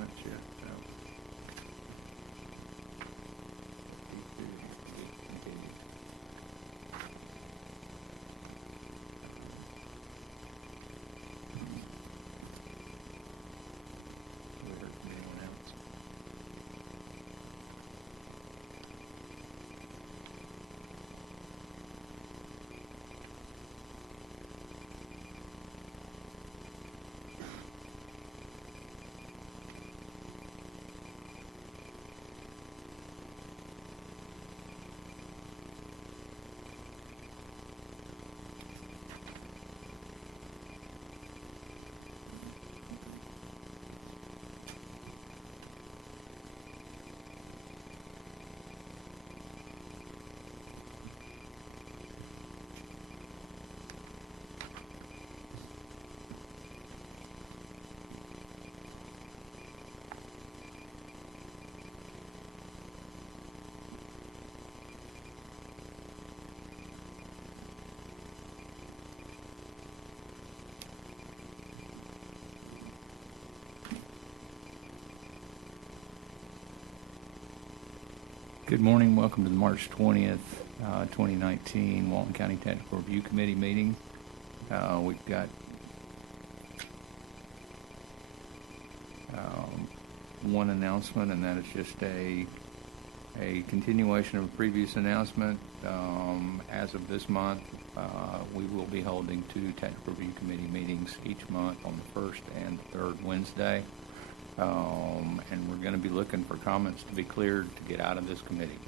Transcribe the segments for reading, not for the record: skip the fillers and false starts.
comments yet? No. We heard from anyone else? Good morning. Welcome to the March 20th, 2019 Walton County Technical Review Committee meeting. We've got one announcement, and that is just a continuation of a previous announcement. As of this month, we will be holding 2 Technical Review Committee meetings each month on the first and third Wednesday. And we're going to be looking for comments to be cleared to get out of this committee.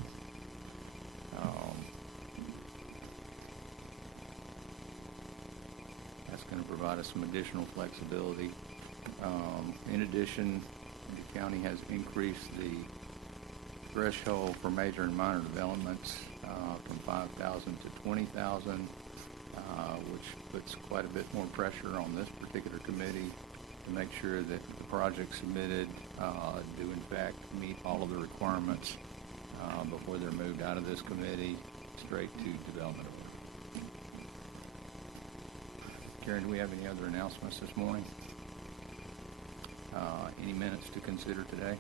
That's going to provide us some additional flexibility. In addition, the county has increased the threshold for major and minor developments from 5,000 to 20,000, which puts quite a bit more pressure on this particular committee to make sure that the projects submitted do in fact meet all of the requirements before they're moved out of this committee straight to development order. Karen, do we have any other announcements this morning? Any minutes to consider today?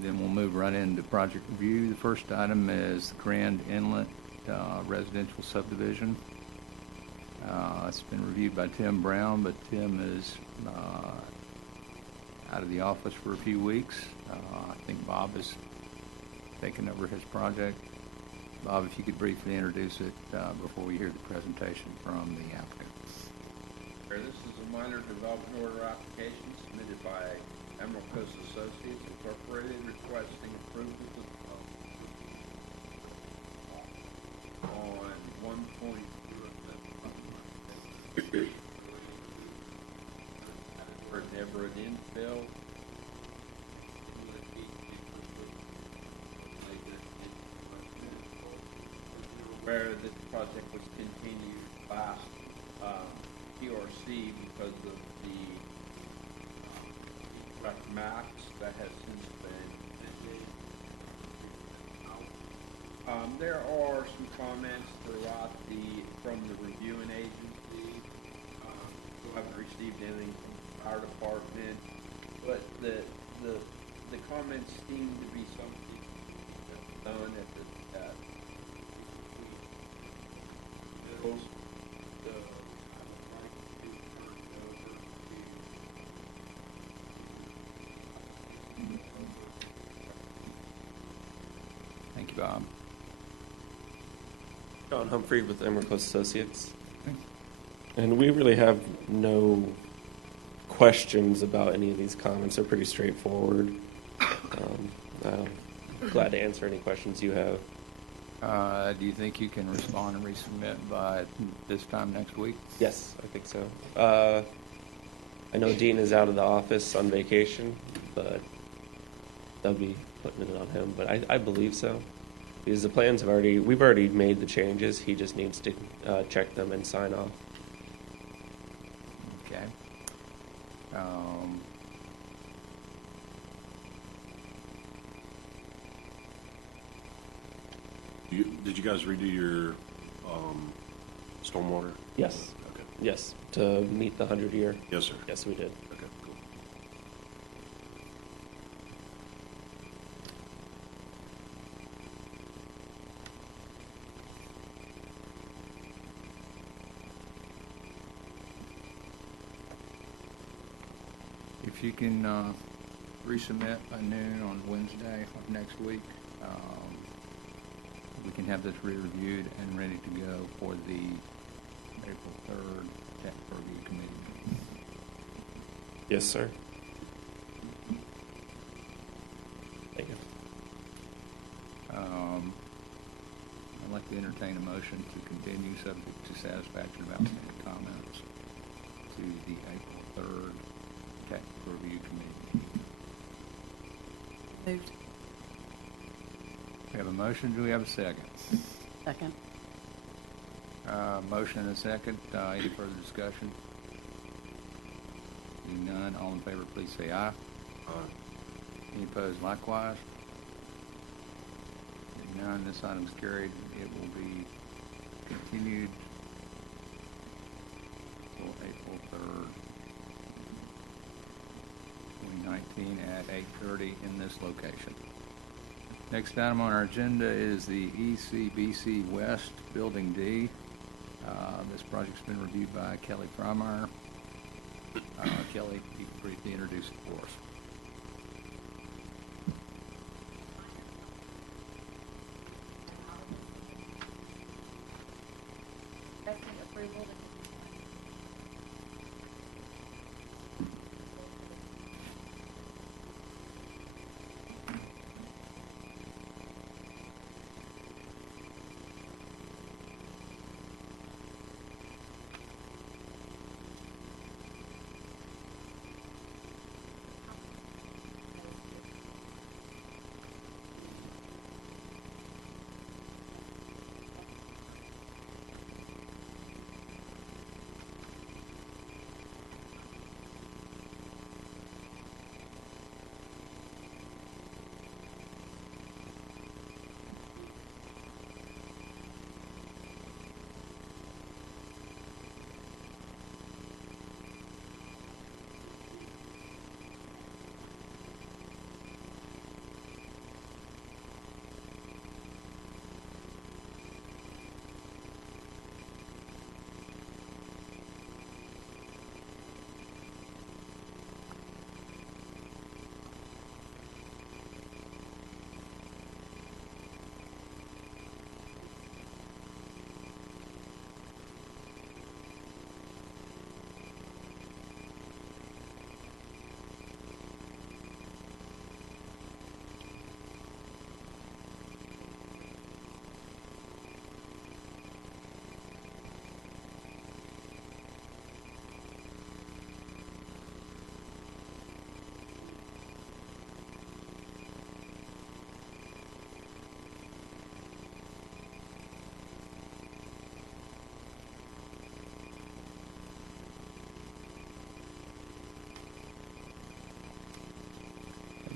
Then we'll move right into project review. The first item is the Grand Inlet residential subdivision. It's been reviewed by Tim Brown, but Tim is out of the office for a few weeks. I think Bob has taken over his project. Bob, if you could briefly introduce it before we hear the presentation from the applicant. This is a minor development order application submitted by Emerald Coast Associates Incorporated requesting approval on 1.0 for Deborah infill. Where this project was continued last PRC because of the max that has since been ended. There are some comments throughout from the reviewing agency. I haven't received anything from our department, but the comments seem to be something that's done at the bills. Thank you, Bob. John Humphrey with Emerald Coast Associates. Okay. And we really have no questions about any of these comments. They're pretty straightforward. I'm glad to answer any questions you have. Do you think you can respond and resubmit by this time next week? Yes, I think so. I know Dean is out of the office on vacation, but they'll be putting it on him. But I believe so. Because the plans we've already made the changes. He just needs to check them and sign off. Okay. Did you guys redo your stormwater? Yes. Okay. Yes, to meet the 100-year. Yes, sir. Yes, we did. Okay, cool. you can resubmit by noon on Wednesday of next week, we can have this re-reviewed and ready to go for the April 3rd technical review committee meeting. Yes, sir. Thank you. I'd like to entertain a motion to continue subject to satisfaction of outstanding comments to the April 3rd technical review committee. Moved. We have a motion. Do we have a second? Second. Motion and a second. Any further discussion? Seeing none, all in favor, please say aye. Any opposed likewise? Seeing none, this item is carried. It will be continued till April 3rd, 2019 at 8:30 in this location. Next item on our agenda is the ECBC West Building D. This project's been reviewed by Kelly Freimeyer. Kelly, you can briefly introduce it for us. Requesting approval to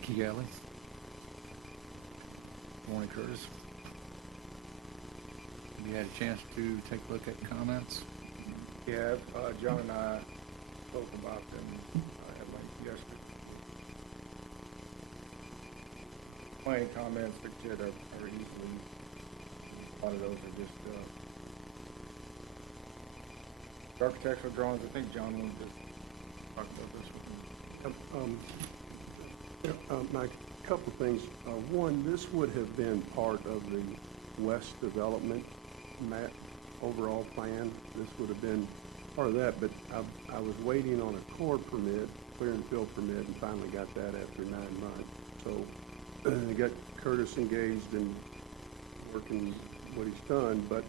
Thank you, Kelly. Morning, Curtis. Have you had a chance to take a look at comments? Yeah, John and I spoke about them at length yesterday. My comments that Jed are easily, a lot of those are just architectural drawings. I think John wanted to talk about this with me. My couple things. One, this would have been part of the West Development map overall plan. This would have been part of that, but I was waiting on a core permit, clear and fill permit, and finally got that after 9 months. So I got Curtis engaged in working what he's done, but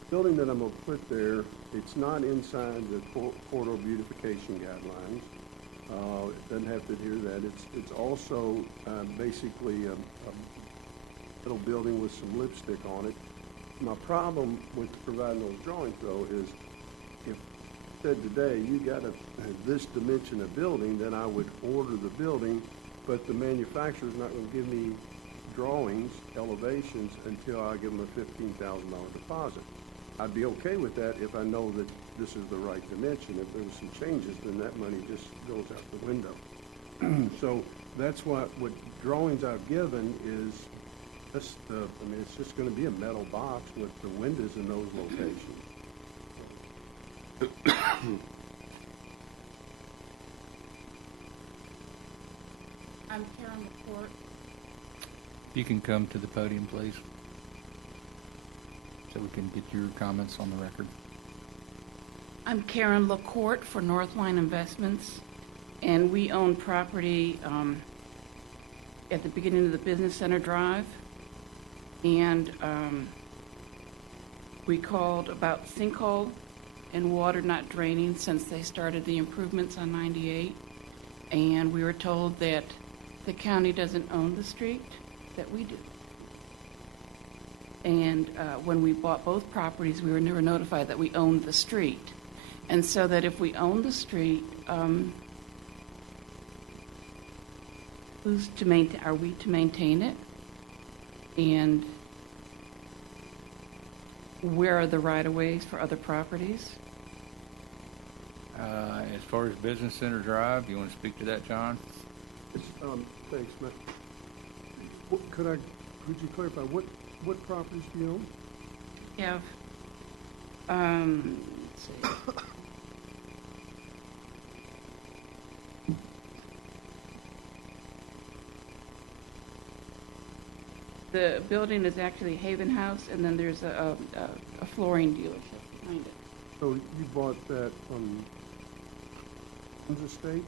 the building that I'm going to put there, it's not inside the corridor beautification guidelines. It doesn't have to adhere to that. It's also basically a little building with some lipstick on it. My problem with providing those drawings, though, is if said today you got this dimension of building, then I would order the building, but the manufacturer's not going to give me drawings, elevations, until I give them a $15,000 deposit. I'd be okay with that if I know that this is the right dimension. If there was some changes, then that money just goes out the window. So that's what drawings I've given is just, I mean, it's just going to be a metal box with the windows in those locations. I'm Karen McCourt. If you can come to the podium, please, so we can get your comments on the record. I'm Karen LaCourte for Northline Investments, and we own property at the beginning of the Business Center Drive. And we called about sinkhole and water not draining since they started the improvements on 98. And we were told that the county doesn't own the street, that we do. And when we bought both properties, we were never notified that we owned the street. And so that if we own the street, who's to maintain, are we to maintain it? And where are the right-of-ways for other properties? As far as Business Center Drive, you want to speak to that, John? Thanks, Matt. Could you clarify, what properties do you own? We have, let's see. The building is actually Haven House, and then there's a flooring dealership behind it. So you bought that on Jones Estate?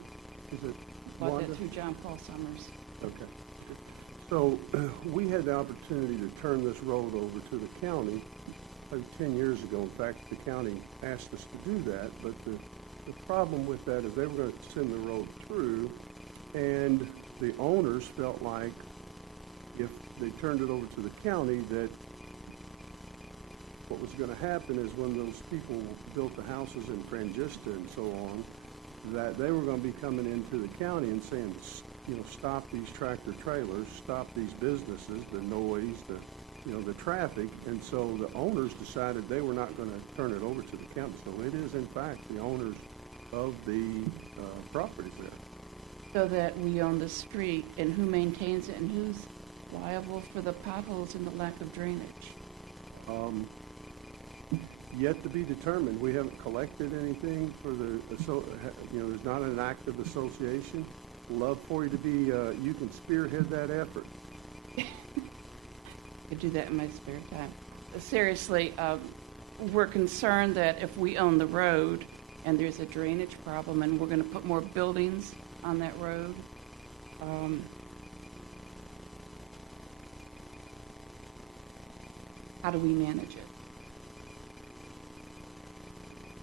Is it Bought Wanda? that through John Paul Summers. Okay. So we had the opportunity to turn this road over to the county 10 years ago. In fact, the county asked us to do that, but the problem with that is they were going to send the road through, and the owners felt like if they turned it over to the county, that what was going to happen is when those people built the houses in Frangista and so on, that they were going to be coming into the county and saying, stop these tractor trailers, stop these businesses, the noise, the traffic. And so the owners decided they were not going to turn it over to the county. So it is, in fact, the owners of the properties there. So that we own the street, and who maintains it, and who's liable for the potholes and the lack of drainage? Yet to be determined. We haven't collected anything for there's not an active association. Love for you to be, you can spearhead that effort. Could do that in my spare time. Seriously, we're concerned that if we own the road and there's a drainage problem and we're going to put more buildings on that road, how do we manage it?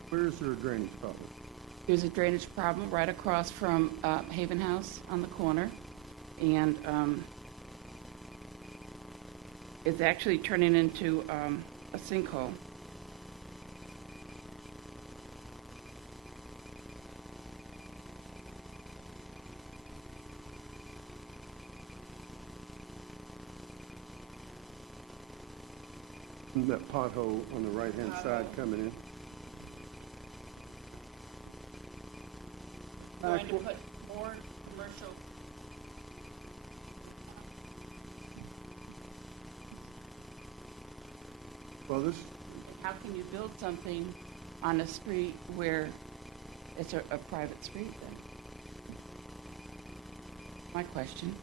Where is there a drainage problem? There's a drainage problem right across from Haven House on the corner, and it's actually turning into a sinkhole. And that pothole on the right-hand side coming in. Going to put more commercial. Well, this, How can you build something on a street where it's a private street then? My question.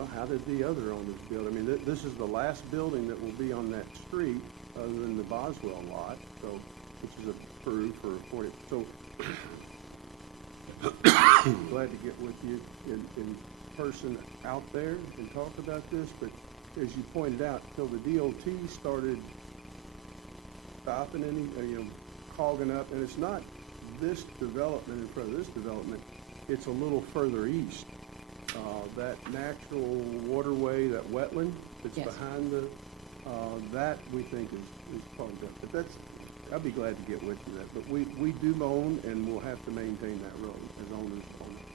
well, how did the other owners build? I mean, this is the last building that will be on that street other than the Boswell lot, so, which is approved for 40. So, glad to get with you in person out there and talk about this, but as you pointed out, till the DOT started stopping any, clogging up, and it's not this development in front of this development, it's a little further east. That natural waterway, that wetland that's Yes. behind the, that we think is plugged up. But I'd be glad to get with you that. But we do own and we'll have to maintain that road as owners own it.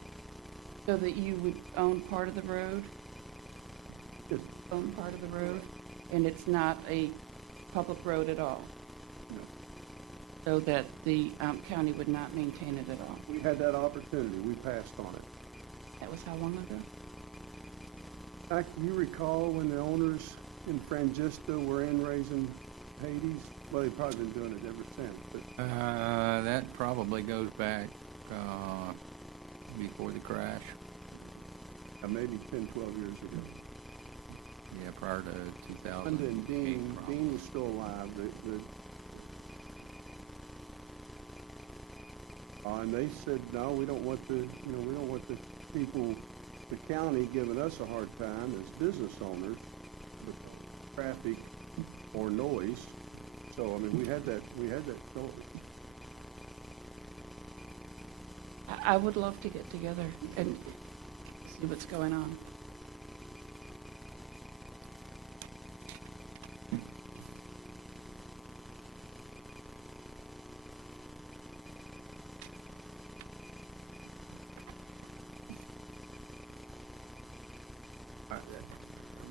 So that you would own part of the road? Yes. Own part of the road, and it's not a public road at all? No. So that the county would not maintain it at all? We had that opportunity. We passed on it. That was how long ago? In fact, you recall when the owners in Frangista were in raising Hades? Well, they've probably been doing it ever since, but That probably goes back before the crash. maybe 10, 12 years ago. Yeah, prior to 2000. Linda and Dean was still alive. And they said, no, we don't want the people, the county giving us a hard time as business owners with traffic or noise. So, I mean, we had that story. I would love to get together and see what's going on.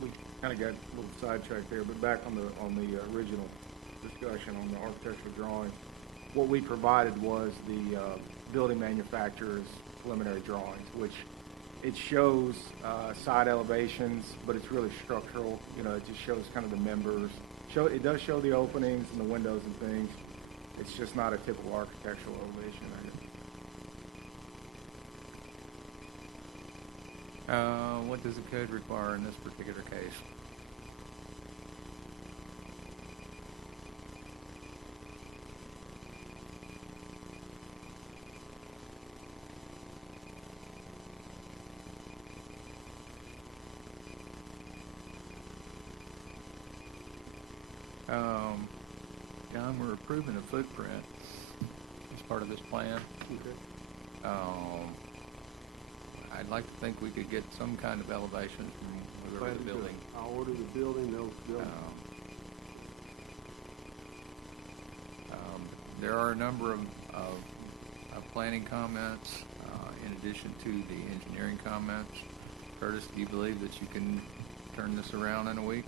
We kind of got a little sidetracked there, but back on the original discussion on the architectural drawing, what we provided was the building manufacturer's preliminary drawings, which it shows side elevations, but it's really structural. You know, it just shows kind of the members. It does show the openings and the windows and things. It's just not a typical architectural elevation. What does the code require in this particular case? John, we're approving a footprint as part of this plan. I'd like to think we could get some kind of elevation from whatever the building. I'll order the building, they'll There are a number of planning comments, in addition to the engineering comments. Curtis, do you believe that you can turn this around in a week?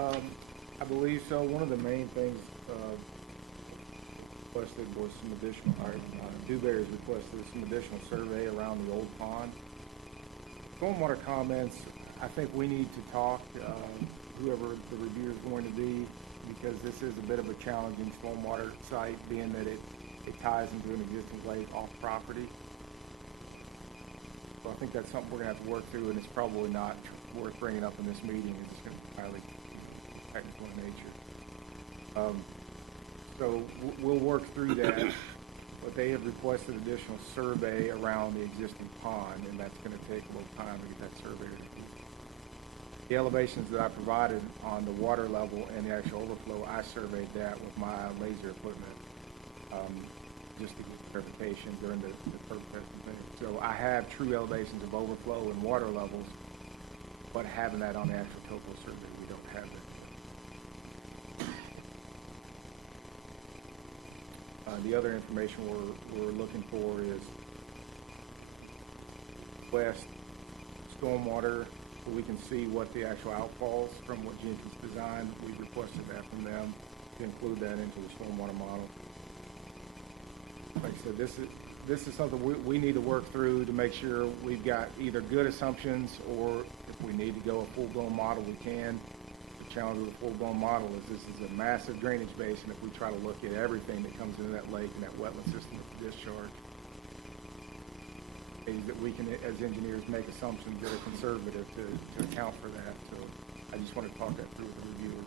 I believe so. One of the main things requested was some additional, Dewberry's requested some additional survey around the old pond. Stormwater comments, I think we need to talk, whoever the reviewer is going to be, because this is a bit of a challenging stormwater site, being that it ties into an existing lake off property. So I think that's something we're going to have to work through, and it's probably not worth bringing up in this meeting. It's just going to be highly technical in nature. So we'll work through that, but they have requested additional survey around the existing pond, and that's going to take a little time to get that survey. The elevations that I provided on the water level and the actual overflow, I surveyed that with my laser equipment, just to get clarification during the perk test and things. So I have true elevations of overflow and water levels, but having that on the actual topo survey, we don't have that. The other information we're looking for is west stormwater, so we can see what the actual outfalls from what Jenkins designed. We requested that from them to include that into the stormwater model. Like I said, this is something we need to work through to make sure we've got either good assumptions, or if we need to go a full-blown model, we can. The challenge with a full-blown model is this is a massive drainage basin. If we try to look at everything that comes into that lake and that wetland system of discharge, is that we can, as engineers, make assumptions that are conservative to account for that. So I just want to talk that through with the reviewer.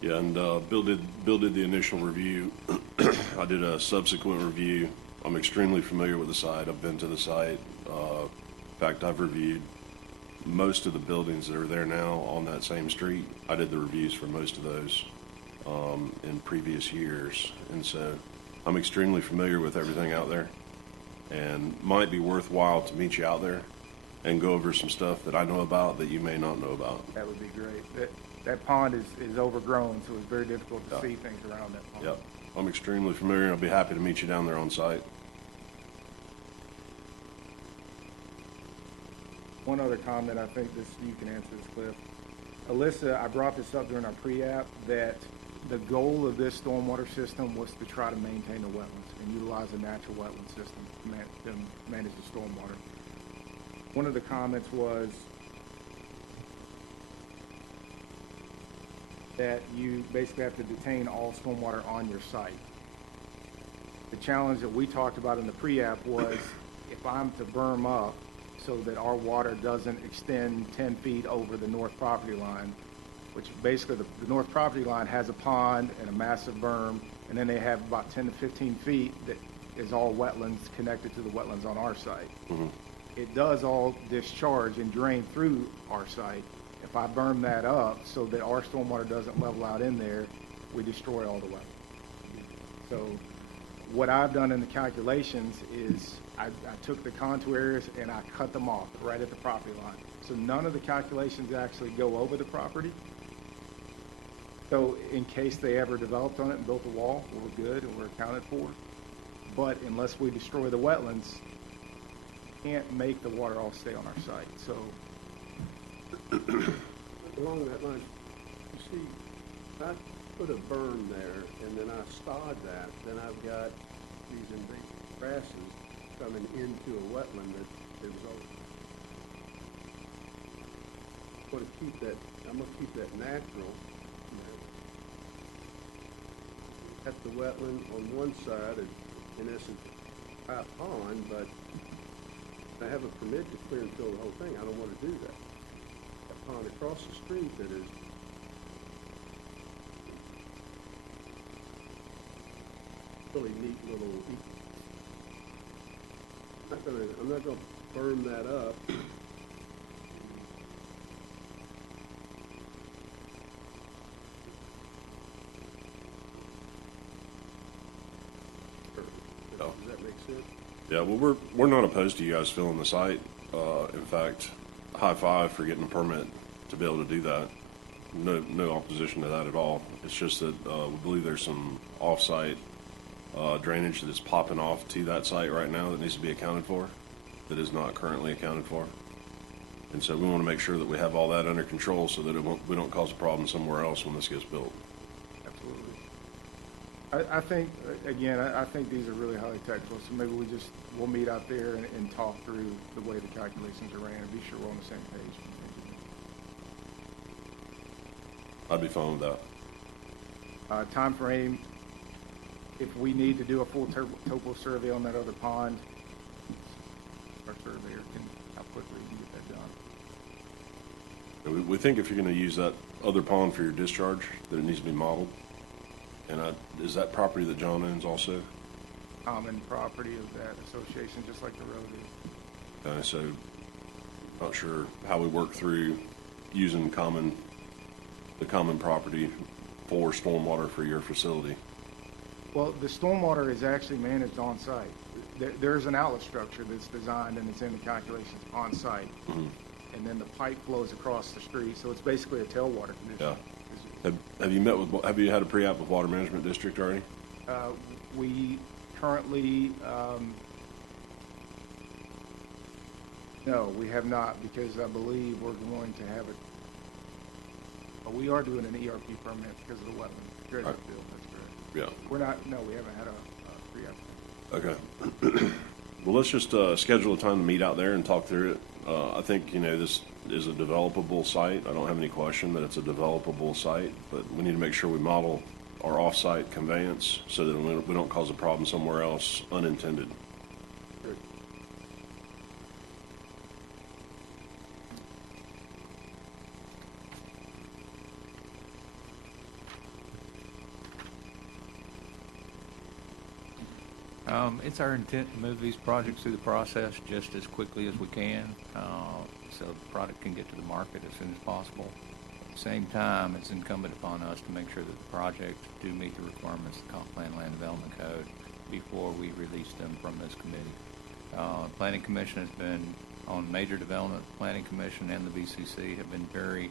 Yeah, and Bill did the initial review. I did a subsequent review. I'm extremely familiar with the site. I've been to the site. In fact, I've reviewed most of the buildings that are there now on that same street. I did the reviews for most of those in previous years, and so I'm extremely familiar with everything out there, and might be worthwhile to meet you out there and go over some stuff that I know about that you may not know about. That would be great. That pond is overgrown, so it's very difficult to Yeah. see things around that pond. Yep, I'm extremely familiar, and I'll be happy to meet you down there on site. One other comment, I think this, you can answer this, Cliff. Alyssa, I brought this up during our pre-app, that the goal of this stormwater system was to try to maintain the wetlands and utilize a natural wetland system to manage the stormwater. One of the comments was that you basically have to detain all stormwater on your site. The challenge that we talked about in the pre-app was, if if I'm to berm up so that our water doesn't extend 10 feet over the north property line, which basically the north property line has a pond and a massive berm, and then they have about 10 to 15 feet that is all wetlands connected to the wetlands on our site. It does all discharge and drain through our site. If I berm that up so that our stormwater doesn't level out in there, we destroy all the wetlands. So what I've done in the calculations is I took the contour areas and I cut them off right at the property line. So none of the calculations actually go over the property. So in case they ever developed on it and built a wall, we're good and we're accounted for. But unless we destroy the wetlands, can't make the water all stay on our site. So Along that line, you see, I put a berm there, and then I sod that, then I've got these invasive grasses coming into a wetland that is over. I'm gonna keep that natural. At the wetland on one side, in essence, a pond, but I have a permit to clear and fill the whole thing. I don't wanna do that. A pond across the street that is really neat little, I'm not gonna burn that up. Does that make sense? Yeah, well, we're not opposed to you guys filling the site. In fact, high five for getting a permit to be able to do that. No opposition to that at all. It's just that we believe there's some off-site drainage that's popping off to that site right now that needs to be accounted for, that is not currently accounted for. And so we want to make sure that we have all that under control so that we don't cause a problem somewhere else when this gets built. absolutely. I think, again, I think these are really highly technical, so maybe we'll meet out there and talk through the way the calculations are ran and be sure we're on the same page. I'd be fine with that. Time frame, if we need to do a full topo survey on that other pond, our surveyor can, how quickly we can get that done. And we think if you're going to use that other pond for your discharge, that it needs to be modeled. And is that property that John owns also? Common property of that association, just like the road is. So not sure how we work through using the common property for stormwater for your facility. Well, the stormwater is actually managed on site. There's an outlet structure that's designed and it's in the calculations on site. And then the pipe flows across the street, so it's basically a tailwater condition. Yeah. Have you had a pre-app with Water Management District already? We currently, no, we have not, because I believe we're going to have it. We are doing an ERP permit because of the wetland. Dredge Right. field, that's correct. Yeah. We're not, no, we haven't had a pre-app. Okay. Well, let's just schedule a time to meet out there and talk through it. I think, this is a developable site. I don't have any question that it's a developable site, but we need to make sure we model our off-site conveyance so that we don't cause a problem somewhere else unintended. It's our intent to move these projects through the process just as quickly as we can, so the product can get to the market as soon as possible. At the same time, it's incumbent upon us to make sure that the projects do meet the requirements of the Comp Plan Land Development Code before we release them from this committee. Planning Commission has been, on Major Development Planning Commission and the BCC have been very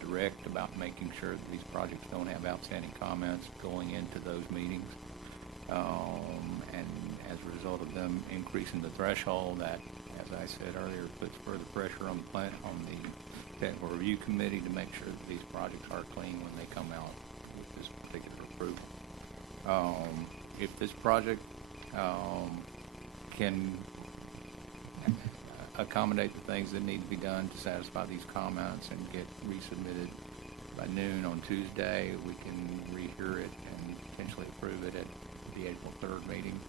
direct about making sure that these projects don't have outstanding comments going into those meetings. And as a result of them increasing the threshold, that, as I said earlier, puts further pressure on the technical review committee to make sure that these projects are clean when they come out with this particular approval. If this project can accommodate the things that need to be done to satisfy these comments and get resubmitted by noon on Tuesday, we can rehear it and potentially approve it at the April 3rd meeting.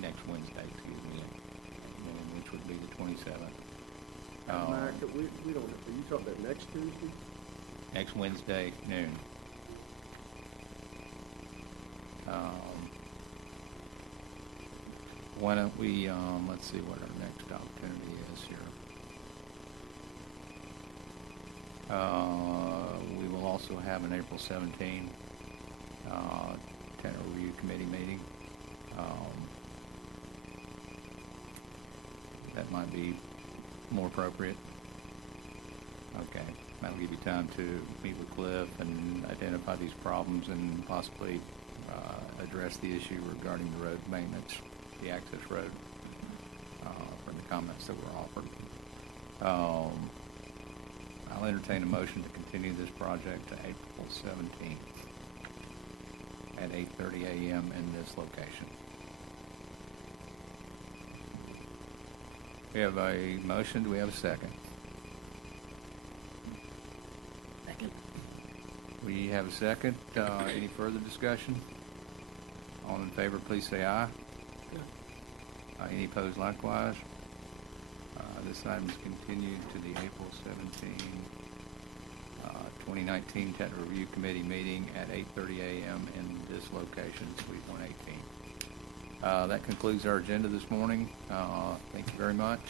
next Wednesday, excuse me, at noon, which would be the 27th. Mike, we don't, are you talking about next Tuesday? Next Wednesday, noon. Why don't we, let's see what our next opportunity is here. We will also have an April 17 tenant review committee meeting. That might be more appropriate. Okay, that'll give you time to meet with Cliff and identify these problems and possibly address the issue regarding the road maintenance, the access road, from the comments that were offered. I'll entertain a motion to continue this project to April 17th at 8:30 a.m. in this location. We have a motion. Do we have a second? Second. We have a second. Any further discussion? All in favor, please say aye. Any opposed likewise? This item is continued to the April 17, 2019 Technical Review Committee meeting at 8:30 a.m. in this location, Suite 118. That concludes our agenda this morning. Thank you very much.